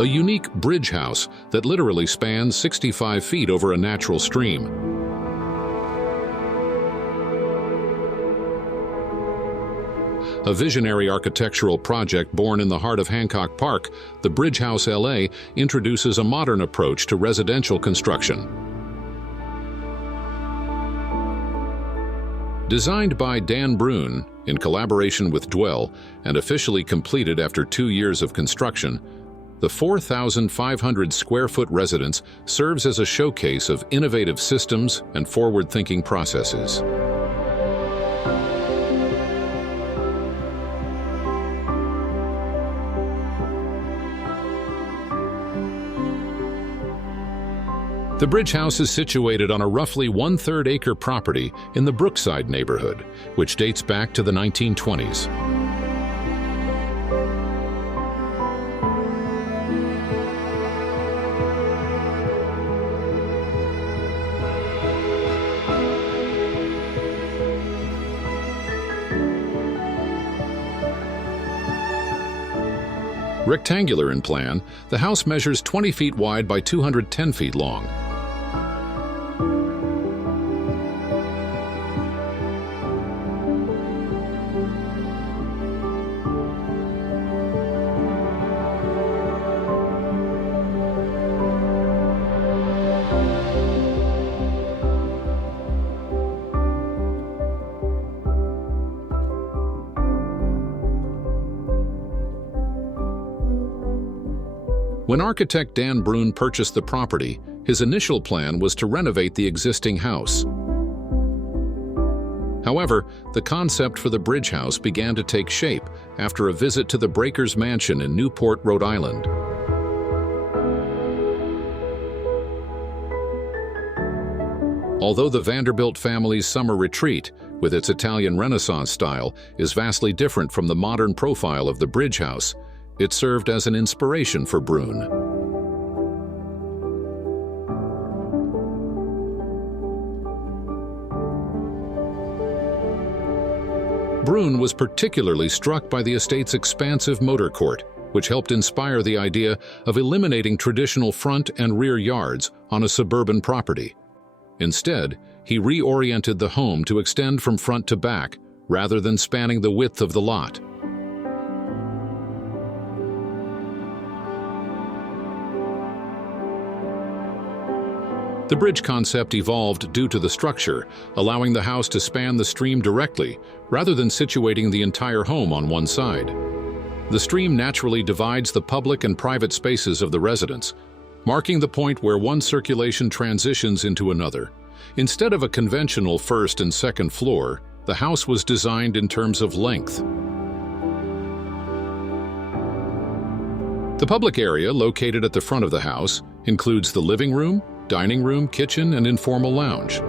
a unique bridge house that literally spans 65 feet over a natural stream. A visionary architectural project born in the heart of Hancock Park, the Bridge House LA introduces a modern approach to residential construction. Designed by Dan Brunn in collaboration with Dwell and officially completed after 2 years of construction, the 4,500 square foot residence serves as a showcase of innovative systems and forward-thinking processes. The Bridge House is situated on a roughly 1/3 acre property in the Brookside neighborhood, which dates back to the 1920s. Rectangular in plan, the house measures 20 feet wide by 210 feet long. When architect Dan Brunn purchased the property, his initial plan was to renovate the existing house. However, the concept for the Bridge House began to take shape after a visit to the Breakers Mansion in Newport, Rhode Island. Although the Vanderbilt family's summer retreat, with its Italian Renaissance style, is vastly different from the modern profile of the Bridge House, it served as an inspiration for Brunn. Brunn was particularly struck by the estate's expansive motor court, which helped inspire the idea of eliminating traditional front and rear yards on a suburban property. Instead, he reoriented the home to extend from front to back, rather than spanning the width of the lot. The bridge concept evolved due to the structure, allowing the house to span the stream directly, rather than situating the entire home on one side. The stream naturally divides the public and private spaces of the residence, marking the point where one circulation transitions into another. Instead of a conventional first and second floor, the house was designed in terms of length. The public area located at the front of the house includes the living room, dining room, kitchen, and informal lounge.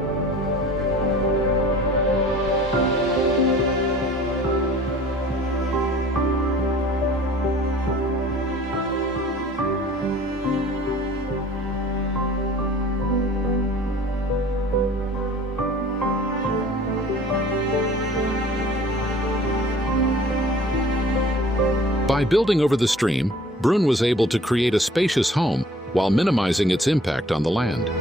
By building over the stream, Brunn was able to create a spacious home while minimizing its impact on the land.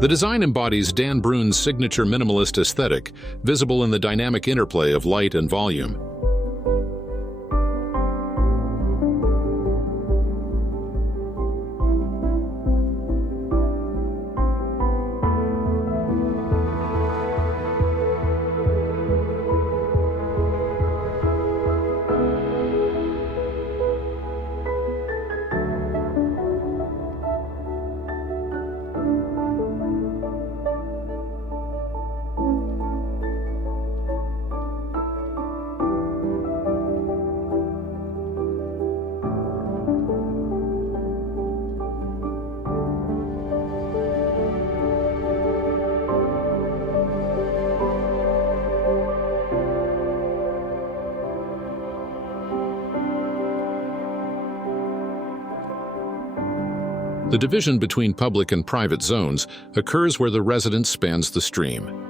The design embodies Dan Brunn's signature minimalist aesthetic, visible in the dynamic interplay of light and volume. The division between public and private zones occurs where the residence spans the stream.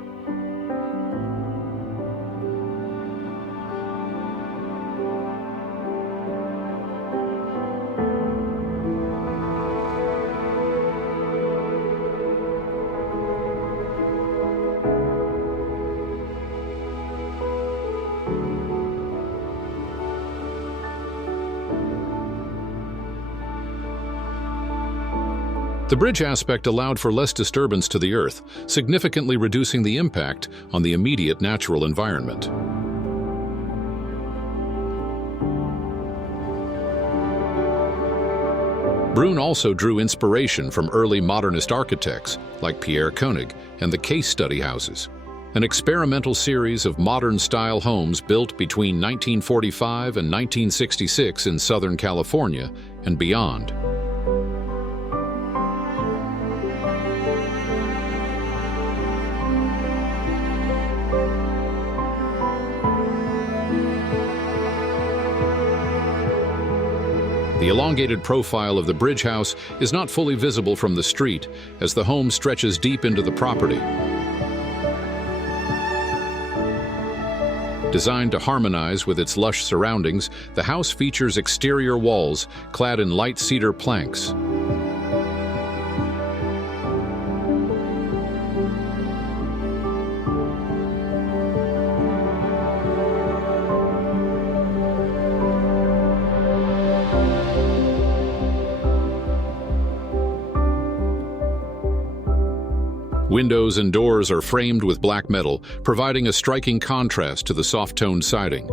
The bridge aspect allowed for less disturbance to the earth, significantly reducing the impact on the immediate natural environment. Brunn also drew inspiration from early modernist architects like Pierre Koenig and the case study houses, an experimental series of modern-style homes built between 1945 and 1966 in Southern California and beyond. The elongated profile of the bridge house is not fully visible from the street, as the home stretches deep into the property. Designed to harmonize with its lush surroundings, the house features exterior walls clad in light cedar planks. Windows and doors are framed with black metal, providing a striking contrast to the soft-toned siding.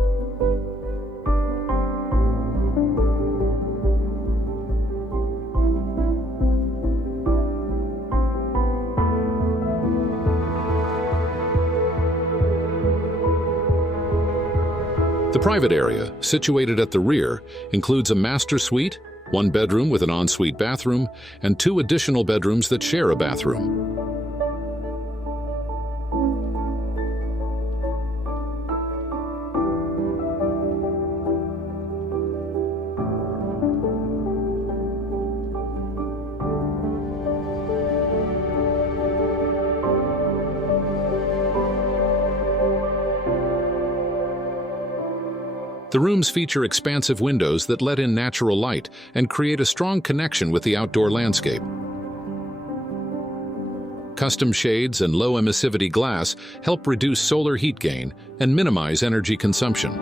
The private area, situated at the rear, includes a master suite, one bedroom with an ensuite bathroom, and 2 additional bedrooms that share a bathroom. The rooms feature expansive windows that let in natural light and create a strong connection with the outdoor landscape. Custom shades and low emissivity glass help reduce solar heat gain and minimize energy consumption.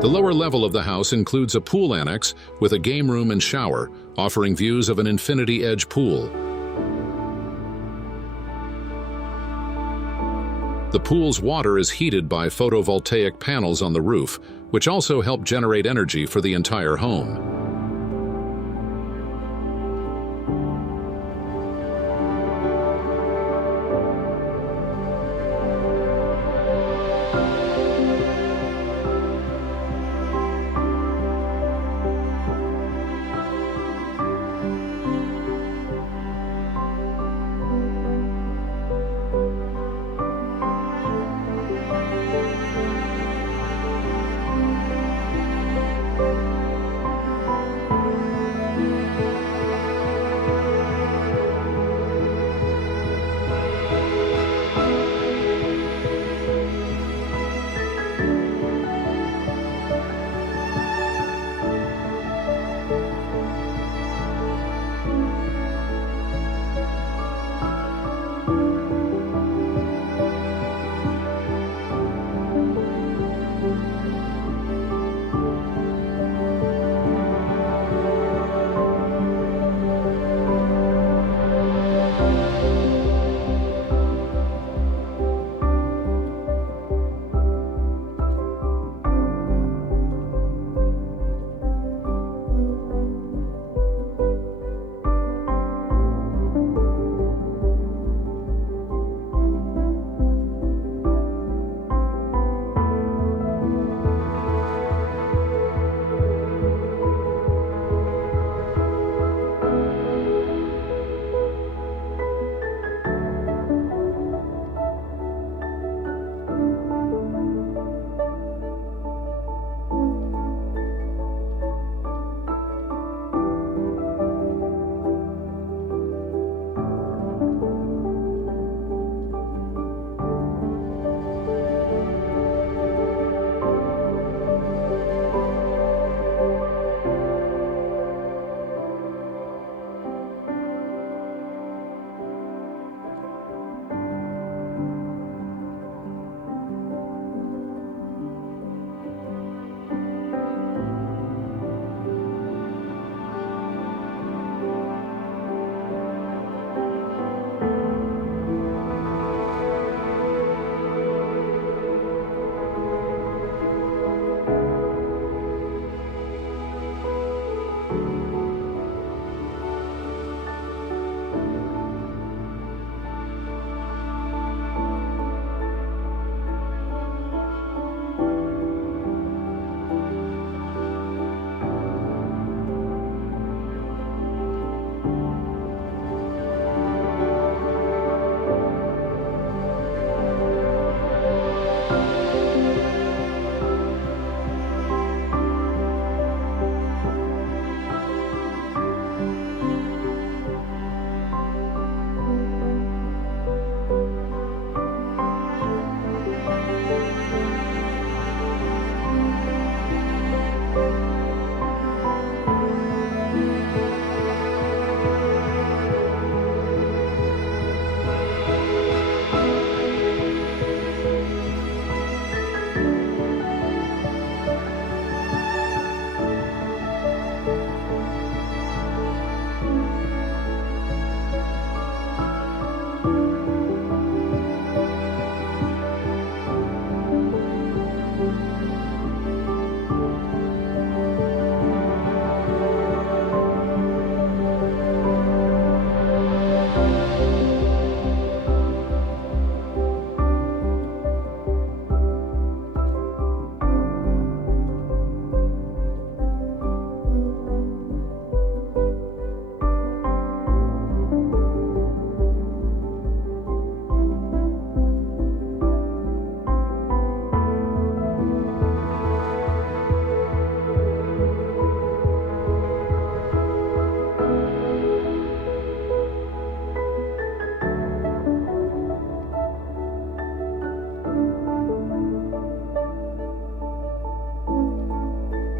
The lower level of the house includes a pool annex with a game room and shower, offering views of an infinity-edge pool. The pool's water is heated by photovoltaic panels on the roof, which also help generate energy for the entire home.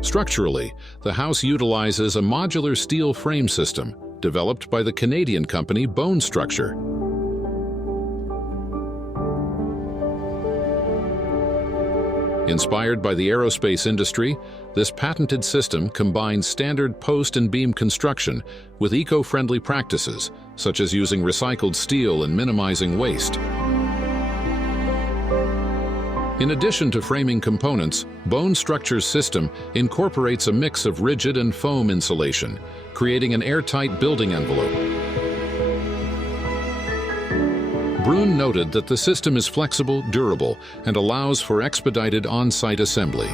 Structurally, the house utilizes a modular steel frame system developed by the Canadian company Bone Structure. Inspired by the aerospace industry, this patented system combines standard post and beam construction with eco-friendly practices, such as using recycled steel and minimizing waste. In addition to framing components, Bone Structure's system incorporates a mix of rigid and foam insulation, creating an airtight building envelope. Brunn noted that the system is flexible, durable, and allows for expedited on-site assembly.